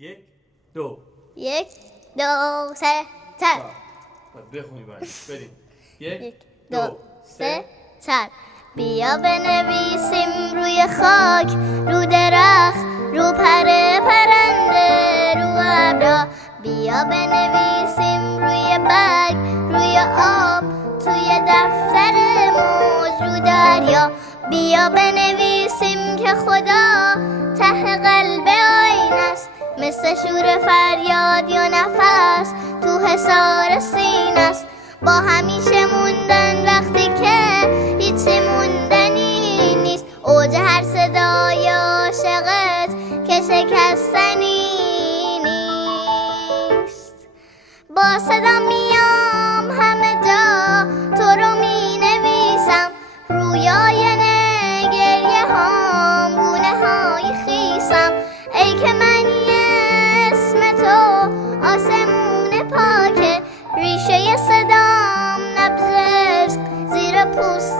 یک دو یک دو سه چل. بخونی بریم. یک دو سه چل. بیا بنویسیم روی خاک، رو درخت، رو پرنده، رو ابرا. بیا بنویسیم روی برگ، روی آب، توی دفتر موج، رو دریا. بیا بنویسیم که خدا ته قلب آینه است، مثل شور فریاد یا نفس تو حصار سینه است. با همیشه موندن وقتی که هیچی موندنی نیست، اوج هر صدای عاشقت که شکستنی نیست. با صدا میام همه جا، تو رو می نویسم روی آینه گریه هام، گونه های خیسم. ای که منی اسم تو آسمون پاکه، ریشه صدام نبض عشق زیر پوست